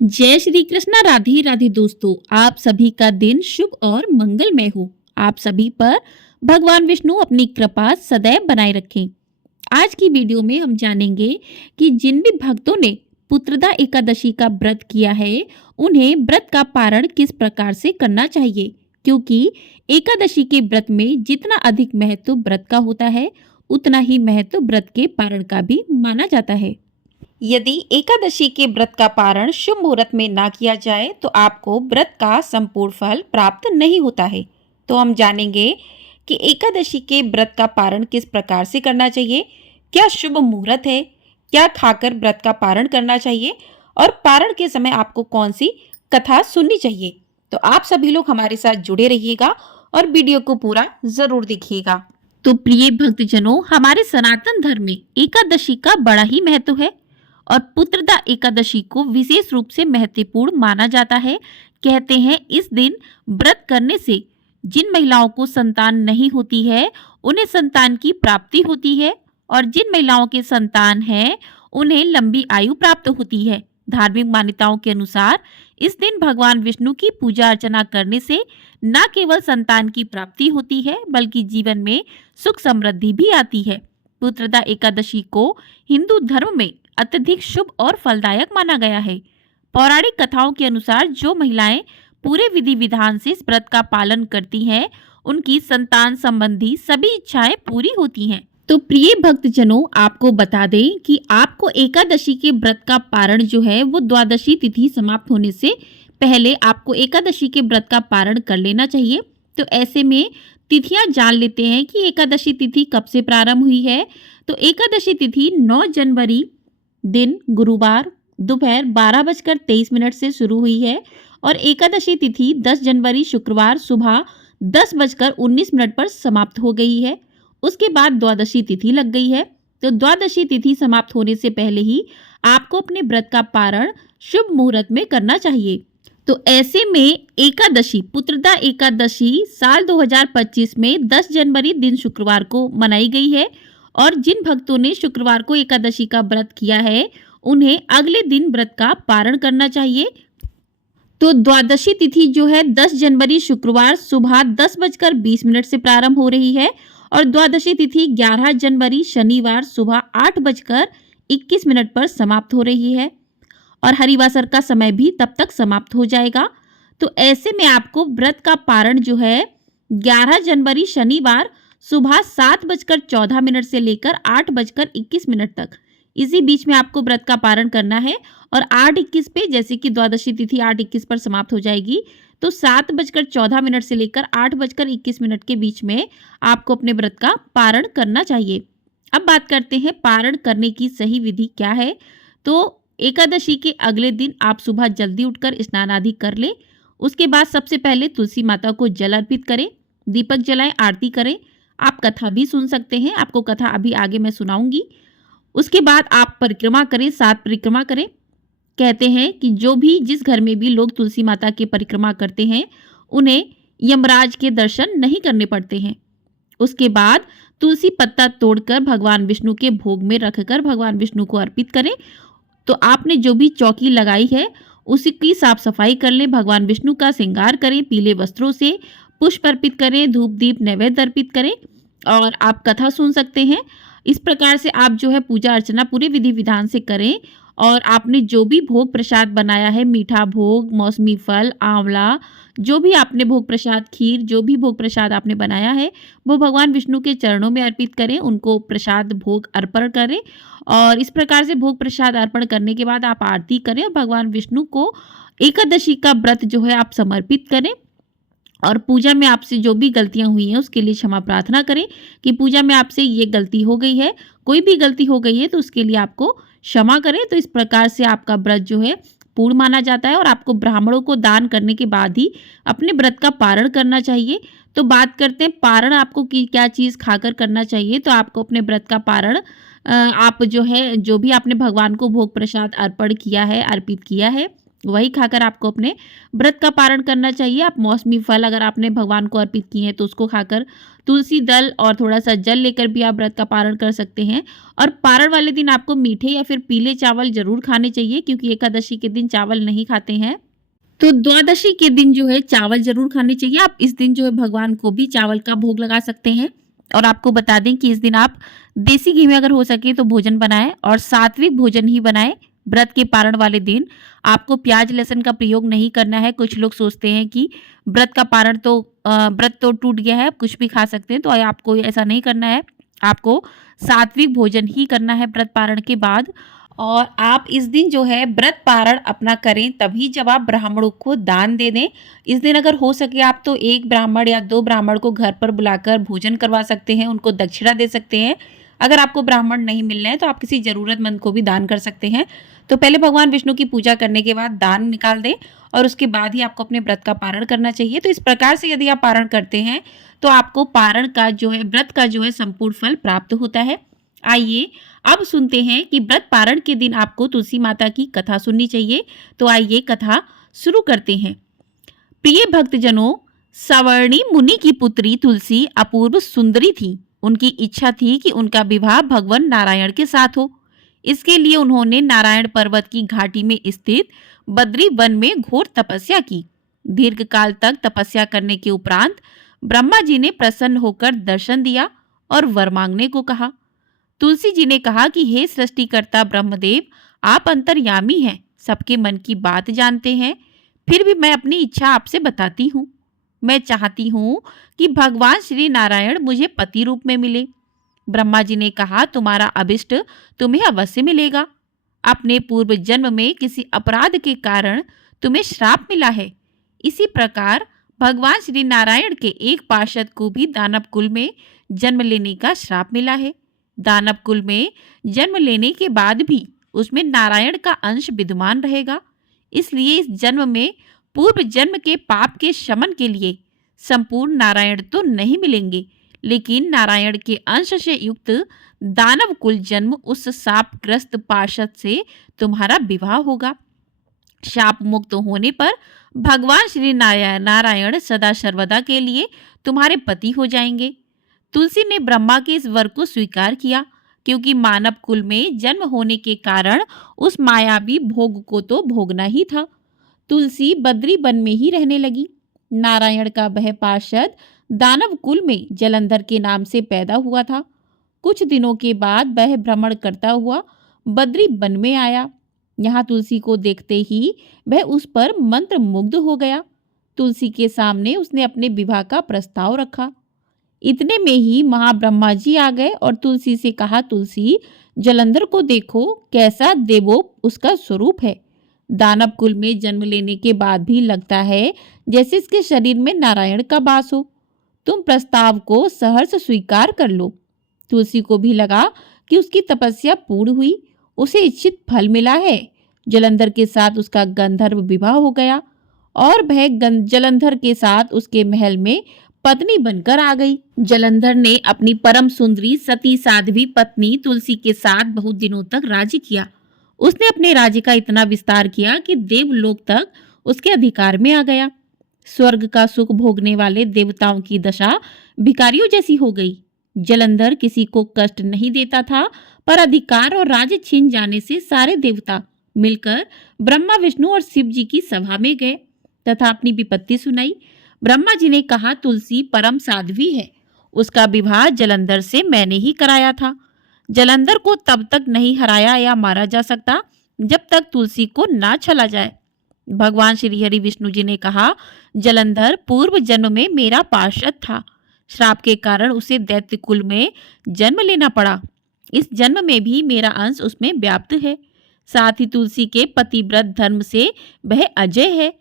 जय श्री कृष्णा। राधे राधे दोस्तों, आप सभी का दिन शुभ और मंगलमय हो। आप सभी पर भगवान विष्णु अपनी कृपा सदैव बनाए रखें। आज की वीडियो में हम जानेंगे कि जिन भी भक्तों ने पुत्रदा एकादशी का व्रत किया है, उन्हें व्रत का पारण किस प्रकार से करना चाहिए, क्योंकि एकादशी के व्रत में जितना अधिक महत्व व्रत का होता है, उतना ही महत्व व्रत के पारण का भी माना जाता है। यदि एकादशी के व्रत का पारण शुभ मुहूर्त में ना किया जाए तो आपको व्रत का संपूर्ण फल प्राप्त नहीं होता है। तो हम जानेंगे कि एकादशी के व्रत का पारण किस प्रकार से करना चाहिए, क्या शुभ मुहूर्त है, क्या खाकर व्रत का पारण करना चाहिए और पारण के समय आपको कौन सी कथा सुननी चाहिए। तो आप सभी लोग हमारे साथ जुड़े रहिएगा और वीडियो को पूरा जरूर देखिएगा। तो प्रिय भक्तजनों, हमारे सनातन धर्म में एकादशी का बड़ा ही महत्व है और पुत्रदा एकादशी को विशेष रूप से महत्वपूर्ण माना जाता है। कहते हैं इस दिन व्रत करने से जिन महिलाओं को संतान नहीं होती है, उन्हें संतान की प्राप्ति होती है और जिन महिलाओं के संतान है, उन्हें लंबी आयु प्राप्त होती है। धार्मिक मान्यताओं के अनुसार इस दिन भगवान विष्णु की पूजा अर्चना करने से न केवल संतान की प्राप्ति होती है, बल्कि जीवन में सुख समृद्धि भी आती है। पुत्रदा एकादशी को हिंदू धर्म में अत्यधिक शुभ और फलदायक माना गया है। पौराणिक कथाओं के अनुसार जो महिलाएं पूरे विधि विधान से इस व्रत का पालन करती हैं, उनकी संतान संबंधी सभी इच्छाएं पूरी होती हैं। तो प्रिय भक्तजनों, आपको बता दें कि आपको एकादशी के व्रत का पारण जो है वो द्वादशी तिथि समाप्त होने से पहले आपको एकादशी के व्रत का पारण कर लेना चाहिए। तो ऐसे में तिथियां जान लेते हैं कि एकादशी तिथि कब से प्रारंभ हुई है। तो एकादशी तिथि 9 जनवरी दिन गुरुवार दोपहर 12:23 से शुरू हुई है और एकादशी तिथि 10 जनवरी शुक्रवार सुबह 10:19 पर समाप्त हो गई है। उसके बाद द्वादशी तिथि लग गई है। तो द्वादशी तिथि समाप्त होने से पहले ही आपको अपने व्रत का पारण शुभ मुहूर्त में करना चाहिए। तो ऐसे में एकादशी पुत्रदा एकादशी साल 2025 में 10 जनवरी दिन शुक्रवार को मनाई गई है और जिन भक्तों ने शुक्रवार को एकादशी का व्रत किया है, उन्हें अगले दिन व्रत का पारण करना चाहिए। तो द्वादशी तिथि जो है 10 जनवरी शुक्रवार सुबह 10:20 से प्रारंभ हो रही है और द्वादशी तिथि 11 जनवरी शनिवार सुबह 8:21 पर समाप्त हो रही है और हरिवासर का समय भी तब तक समाप्त हो जाएगा। तो ऐसे में आपको व्रत का पारण जो है 11 जनवरी शनिवार सुबह 7:14 से लेकर 8:21 तक, इसी बीच में आपको व्रत का पारण करना है और 8:21 पे, जैसे कि द्वादशी तिथि 8:21 पर समाप्त हो जाएगी, तो 7:14 से लेकर 8:21 के बीच में आपको अपने व्रत का पारण करना चाहिए। अब बात करते हैं पारण करने की सही विधि क्या है। तो एकादशी के अगले दिन आप सुबह जल्दी उठकर स्नान आदि कर लें। उसके बाद सबसे पहले तुलसी माता को जल अर्पित करें, दीपक जलाएं, आरती करें। आप कथा भी सुन सकते हैं, आपको कथा अभी आगे मैं सुनाऊंगी। उसके बाद आप परिक्रमा करें, 7 परिक्रमा करें। कहते हैं कि जो भी जिस घर में भी लोग तुलसी माता की परिक्रमा करते हैं, उन्हें यमराज के दर्शन नहीं करने पड़ते हैं। उसके बाद तुलसी पत्ता तोड़कर भगवान विष्णु के भोग में रखकर भगवान विष्णु को अर्पित करें। तो आपने जो भी चौकी लगाई है उसी की साफ सफाई कर लें, भगवान विष्णु का श्रृंगार करें, पीले वस्त्रों से पुष्प अर्पित करें, धूप दीप नैवेद्य अर्पित करें और आप कथा सुन सकते हैं। इस प्रकार से आप जो है पूजा अर्चना पूरे विधि विधान से करें और आपने जो भी भोग प्रसाद बनाया है, मीठा भोग, मौसमी फल, आंवला, जो भी आपने भोग प्रसाद, खीर, जो भी भोग प्रसाद आपने बनाया है, वो भगवान विष्णु के चरणों में अर्पित करें, उनको प्रसाद भोग अर्पण करें और इस प्रकार से भोग प्रसाद अर्पण करने के बाद आप आरती करें और भगवान विष्णु को एकादशी का व्रत जो है आप समर्पित करें और पूजा में आपसे जो भी गलतियां हुई हैं उसके लिए क्षमा प्रार्थना करें कि पूजा में आपसे ये गलती हो गई है, कोई भी गलती हो गई है तो उसके लिए आपको क्षमा करें। तो इस प्रकार से आपका व्रत जो है पूर्ण माना जाता है और आपको ब्राह्मणों को दान करने के बाद ही अपने व्रत का पारण करना चाहिए। तो बात करते हैं पारण आपको क्या चीज़ खाकर करना चाहिए। तो आपको अपने व्रत का पारण आप जो है जो भी आपने भगवान को भोग प्रसाद अर्पण किया है, अर्पित किया है, वही खाकर आपको अपने व्रत का पारण करना चाहिए। आप मौसमी फल अगर आपने भगवान को अर्पित किए हैं तो उसको खाकर, तुलसी दल और थोड़ा सा जल लेकर भी आप व्रत का पारण कर सकते हैं। और पारण वाले दिन आपको मीठे या फिर पीले चावल जरूर खाने चाहिए, क्योंकि एकादशी के दिन चावल नहीं खाते हैं। तो द्वादशी के दिन जो है चावल जरूर खाने चाहिए। आप इस दिन जो है भगवान को भी चावल का भोग लगा सकते हैं। और आपको बता दें कि इस दिन आप देसी घी में अगर हो सके तो भोजन बनाएं और सात्विक भोजन ही बनाएं। व्रत के पारण वाले दिन आपको प्याज लहसुन का प्रयोग नहीं करना है। कुछ लोग सोचते हैं कि व्रत का पारण तो व्रत तो टूट गया है, कुछ भी खा सकते हैं, तो आपको ऐसा नहीं करना है। आपको सात्विक भोजन ही करना है व्रत पारण के बाद। और आप इस दिन जो है व्रत पारण अपना करें तभी जब आप ब्राह्मणों को दान दे दें। इस दिन अगर हो सके आप तो एक ब्राह्मण या दो ब्राह्मण को घर पर बुलाकर भोजन करवा सकते हैं, उनको दक्षिणा दे सकते हैं। अगर आपको ब्राह्मण नहीं मिल रहे हैं तो आप किसी जरूरतमंद को भी दान कर सकते हैं। तो पहले भगवान विष्णु की पूजा करने के बाद दान निकाल दें और उसके बाद ही आपको अपने व्रत का पारण करना चाहिए। तो इस प्रकार से यदि आप पारण करते हैं तो आपको पारण का जो है, व्रत का जो है संपूर्ण फल प्राप्त होता है। आइए अब सुनते हैं कि व्रत पारण के दिन आपको तुलसी माता की कथा सुननी चाहिए। तो आइए कथा शुरू करते हैं। प्रिय भक्तजनों, सवर्णी मुनि की पुत्री तुलसी अपूर्व सुंदरी थी। उनकी इच्छा थी कि उनका विवाह भगवान नारायण के साथ हो। इसके लिए उन्होंने नारायण पर्वत की घाटी में स्थित बद्री वन में घोर तपस्या की। दीर्घ काल तक तपस्या करने के उपरांत ब्रह्मा जी ने प्रसन्न होकर दर्शन दिया और वर मांगने को कहा। तुलसी जी ने कहा कि हे सृष्टिकर्ता ब्रह्मदेव, आप अंतर्यामी हैं, सबके मन की बात जानते हैं। फिर भी मैं अपनी इच्छा आपसे बताती हूँ। मैं चाहती हूँ कि भगवान श्री नारायण मुझे पति रूप में मिले। ब्रह्मा जी ने कहा, तुम्हारा अभिष्ट तुम्हें अवश्य मिलेगा। अपने पूर्व जन्म में किसी अपराध के कारण तुम्हें श्राप मिला है। इसी प्रकार भगवान श्री नारायण के एक पार्षद को भी दानव कुल में जन्म लेने का श्राप मिला है। दानव कुल में जन्म लेने के बाद भी उसमें नारायण का अंश विद्यमान रहेगा। इसलिए इस जन्म में पूर्व जन्म के पाप के शमन के लिए संपूर्ण नारायण तो नहीं मिलेंगे, लेकिन नारायण के अंश से युक्त दानव कुल जन्म उस शापग्रस्त पार्षद से तुम्हारा विवाह होगा। शाप मुक्त होने पर भगवान श्री नारायण सदा सर्वदा के लिए तुम्हारे पति हो जाएंगे। तुलसी ने ब्रह्मा के इस वर को स्वीकार किया, क्योंकि मानव कुल में जन्म होने के कारण उस मायावी भोग को तो भोगना ही था। तुलसी बद्री वन में ही रहने लगी। नारायण का वह पार्षद दानव कुल में जलंधर के नाम से पैदा हुआ था। कुछ दिनों के बाद वह भ्रमण करता हुआ बद्री वन में आया। यहाँ तुलसी को देखते ही वह उस पर मंत्र मुग्ध हो गया। तुलसी के सामने उसने अपने विवाह का प्रस्ताव रखा। इतने में ही महाब्रह्मा जी आ गए और तुलसी से कहा, तुलसी, जलंधर को देखो, कैसा देवोप उसका स्वरूप है। दानव कुल में जन्म लेने के बाद भी लगता है जैसे इसके शरीर में नारायण का वास हो। तुम प्रस्ताव को सहर्ष स्वीकार कर लो। तुलसी को भी लगा कि उसकी तपस्या पूर्ण हुई, उसे इच्छित फल मिला है। जलंधर के साथ उसका गंधर्व विवाह हो गया और वह जलंधर के साथ उसके महल में पत्नी बनकर आ गई। जलंधर ने अपनी परम सुंदरी सती साध्वी पत्नी तुलसी के साथ बहुत दिनों तक राज्य किया। उसने अपने राज्य का इतना विस्तार किया कि देवलोक तक उसके अधिकार में आ गया। स्वर्ग का सुख भोगने वाले देवताओं की दशा भिखारियों जैसी हो गई। जलंधर किसी को कष्ट नहीं देता था, पर अधिकार और राज्य छीन जाने से सारे देवता मिलकर ब्रह्मा, विष्णु और शिव जी की सभा में गए तथा अपनी विपत्ति सुनाई। ब्रह्मा जी ने कहा, तुलसी परम साध्वी है, उसका विवाह जलंधर से मैंने ही कराया था। जलंधर को तब तक नहीं हराया या मारा जा सकता जब तक तुलसी को ना छला जाए। भगवान श्री हरि विष्णु जी ने कहा, जलंधर पूर्व जन्म में मेरा पार्षद था। श्राप के कारण उसे दैत्य कुल में जन्म लेना पड़ा। इस जन्म में भी मेरा अंश उसमें व्याप्त है। साथ ही तुलसी के पतिव्रत धर्म से वह अजय है।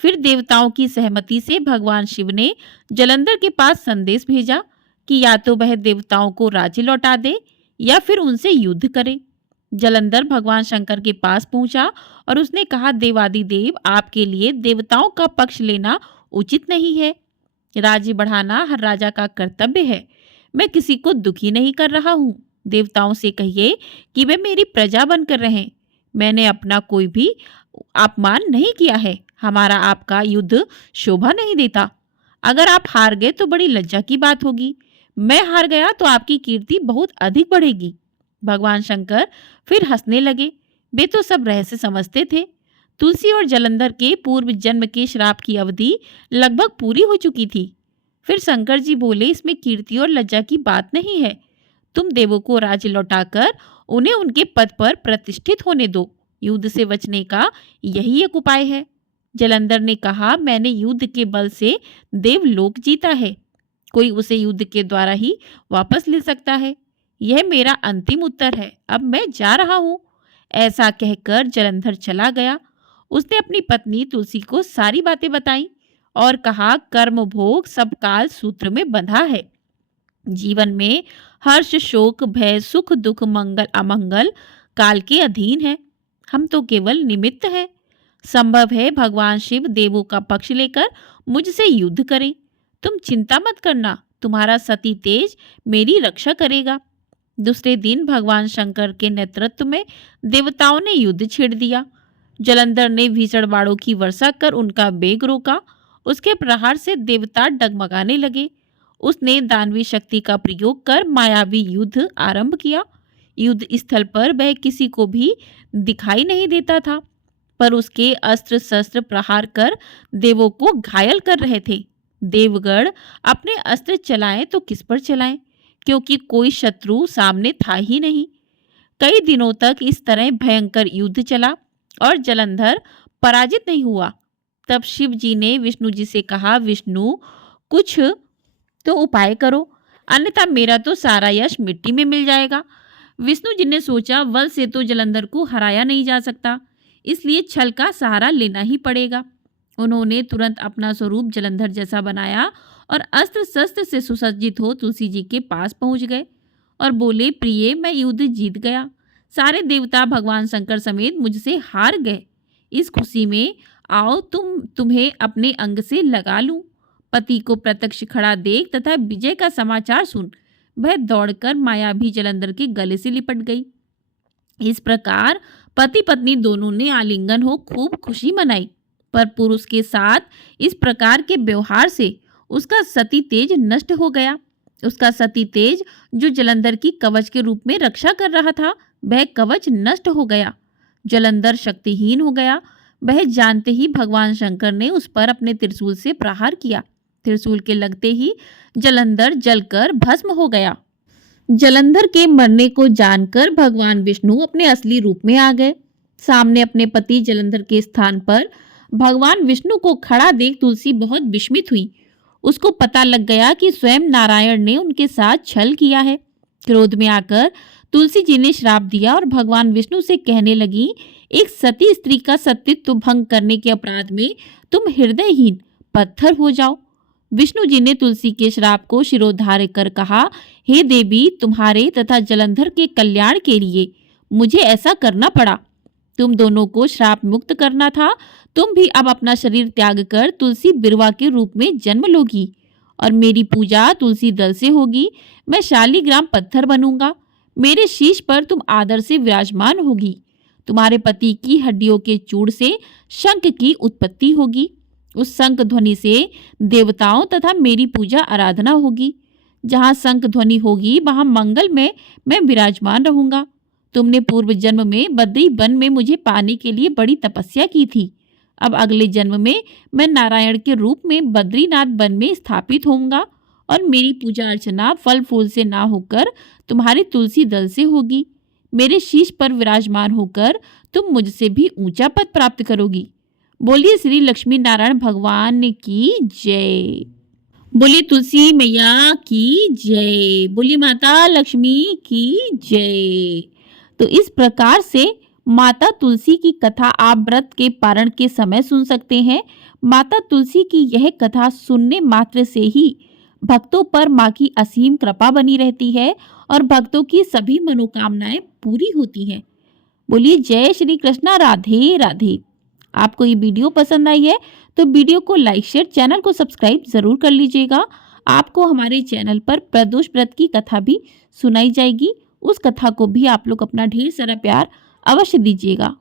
फिर देवताओं की सहमति से भगवान शिव ने जलंधर के पास संदेश भेजा कि या तो वह देवताओं को राज्य लौटा दे या फिर उनसे युद्ध करे। जलंधर भगवान शंकर के पास पहुंचा और उसने कहा, देवादिदेव, आपके लिए देवताओं का पक्ष लेना उचित नहीं है। राज्य बढ़ाना हर राजा का कर्तव्य है। मैं किसी को दुखी नहीं कर रहा हूँ। देवताओं से कहिए कि वे मेरी प्रजा बनकर रहें। मैंने अपना कोई भी अपमान नहीं किया है। हमारा आपका युद्ध शोभा नहीं देता। अगर आप हार गए तो बड़ी लज्जा की बात होगी। मैं हार गया तो आपकी कीर्ति बहुत अधिक बढ़ेगी। भगवान शंकर फिर हंसने लगे। वे तो सब रहस्य समझते थे। तुलसी और जलंधर के पूर्व जन्म के श्राप की अवधि लगभग पूरी हो चुकी थी। फिर शंकर जी बोले, इसमें कीर्ति और लज्जा की बात नहीं है। तुम देवों को राज्य लौटाकर उन्हें उनके पद पर प्रतिष्ठित होने दो। युद्ध से बचने का यही एक उपाय है। जलंधर ने कहा, मैंने युद्ध के बल से देवलोक जीता है। कोई उसे युद्ध के द्वारा ही वापस ले सकता है। यह मेरा अंतिम उत्तर है। अब मैं जा रहा हूँ। ऐसा कहकर जलंधर चला गया। उसने अपनी पत्नी तुलसी को सारी बातें बताई और कहा, कर्म भोग सब काल सूत्र में बंधा है। जीवन में हर्ष शोक भय सुख दुख मंगल अमंगल काल के अधीन है। हम तो केवल निमित्त हैं। संभव है भगवान शिव देवों का पक्ष लेकर मुझसे युद्ध करें। तुम चिंता मत करना, तुम्हारा सती तेज मेरी रक्षा करेगा। दूसरे दिन भगवान शंकर के नेतृत्व में देवताओं ने युद्ध छेड़ दिया। जलंधर ने भीषण बाणों की वर्षा कर उनका वेग रोका। उसके प्रहार से देवता डगमगाने लगे। उसने दानवी शक्ति का प्रयोग कर मायावी युद्ध आरंभ किया। युद्ध स्थल पर वह किसी को भी दिखाई नहीं देता था, पर उसके अस्त्र शस्त्र प्रहार कर देवों को घायल कर रहे थे। देवगण अपने अस्त्र चलाएं तो किस पर चलाएं, क्योंकि कोई शत्रु सामने था ही नहीं। कई दिनों तक इस तरह भयंकर युद्ध चला और जलंधर पराजित नहीं हुआ। तब शिव जी ने विष्णु जी से कहा, विष्णु कुछ तो उपाय करो, अन्यथा मेरा तो सारा यश मिट्टी में मिल जाएगा। विष्णु जी ने सोचा, बल से तो जलंधर को हराया नहीं जा सकता, इसलिए छल का सहारा लेना ही पड़ेगा। उन्होंने तुरंत अपना स्वरूप जलंधर जैसा बनाया और अस्त्र शस्त्र से सुसज्जित हो तुलसी जी के पास पहुंच गए और बोले, प्रिय मैं युद्ध जीत गया। सारे देवता भगवान शंकर समेत मुझसे हार गए। इस खुशी में आओ तुम्हें अपने अंग से लगा लूं। पति को प्रत्यक्ष खड़ा देख तथा विजय का समाचार सुन वह दौड़कर मायावी जलंधर के गले से लिपट गई। इस प्रकार पति पत्नी दोनों ने आलिंगन हो खूब खुशी मनाई। पर पुरुष के साथ इस प्रकार के व्यवहार से उसका सती तेज नष्ट हो गया। उसका सती तेज जो जलंधर की कवच के रूप में रक्षा कर रहा था, वह कवच नष्ट हो गया। जलंधर शक्तिहीन हो गया। वह जानते ही भगवान शंकर ने उस पर अपने त्रिशूल से प्रहार किया। त्रिशूल के लगते ही जलंधर जलकर भस्म हो गया। जलंधर के मरने को जानकर भगवान विष्णु अपने असली रूप में आ गए। सामने अपने पति जलंधर के स्थान पर भगवान विष्णु को खड़ा देख तुलसी बहुत विस्मित हुई। उसको पता लग गया कि स्वयं नारायण ने उनके साथ छल किया है। क्रोध में आकर तुलसी जी ने श्राप दिया और भगवान विष्णु से कहने लगी, एक सती स्त्री का सतीत्व भंग करने के अपराध में तुम हृदयहीन पत्थर हो जाओ। विष्णु जी ने तुलसी के श्राप को शिरोधार्य कर कहा, हे देवी, तुम्हारे तथा जलंधर के कल्याण के लिए मुझे ऐसा करना पड़ा। तुम दोनों को श्राप मुक्त करना था। तुम भी अब अपना शरीर त्याग कर तुलसी बिरवा के रूप में जन्म लोगी और मेरी पूजा तुलसी दल से होगी। मैं शालिग्राम पत्थर बनूंगा। मेरे शीश पर तुम आदर से विराजमान होगी। तुम्हारे पति की हड्डियों के चूड़ से शंख की उत्पत्ति होगी। उस शंख ध्वनि से देवताओं तथा मेरी पूजा आराधना होगी। जहाँ शंख ध्वनि होगी वहाँ मंगल में मैं विराजमान रहूंगा। तुमने पूर्व जन्म में बद्री वन में मुझे पाने के लिए बड़ी तपस्या की थी। अब अगले जन्म में मैं नारायण के रूप में बद्रीनाथ वन में स्थापित होऊंगा और मेरी पूजा अर्चना फल फूल से ना होकर तुम्हारे तुलसी दल से होगी। मेरे शीश पर विराजमान होकर तुम मुझसे भी ऊंचा पद प्राप्त करोगी। बोलिए श्री लक्ष्मी नारायण भगवान की जय। बोलिए तुलसी मैया की जय। बोलिए माता लक्ष्मी की जय। तो इस प्रकार से माता तुलसी की कथा आप व्रत के पारण के समय सुन सकते हैं। माता तुलसी की यह कथा सुनने मात्र से ही भक्तों पर माँ की असीम कृपा बनी रहती है और भक्तों की सभी मनोकामनाएं पूरी होती हैं। बोलिए जय श्री कृष्णा। राधे राधे। आपको ये वीडियो पसंद आई है तो वीडियो को लाइक शेयर, चैनल को सब्सक्राइब जरूर कर लीजिएगा। आपको हमारे चैनल पर प्रदोष व्रत की कथा भी सुनाई जाएगी। उस कथा को भी आप लोग अपना ढेर सारा प्यार अवश्य दीजिएगा।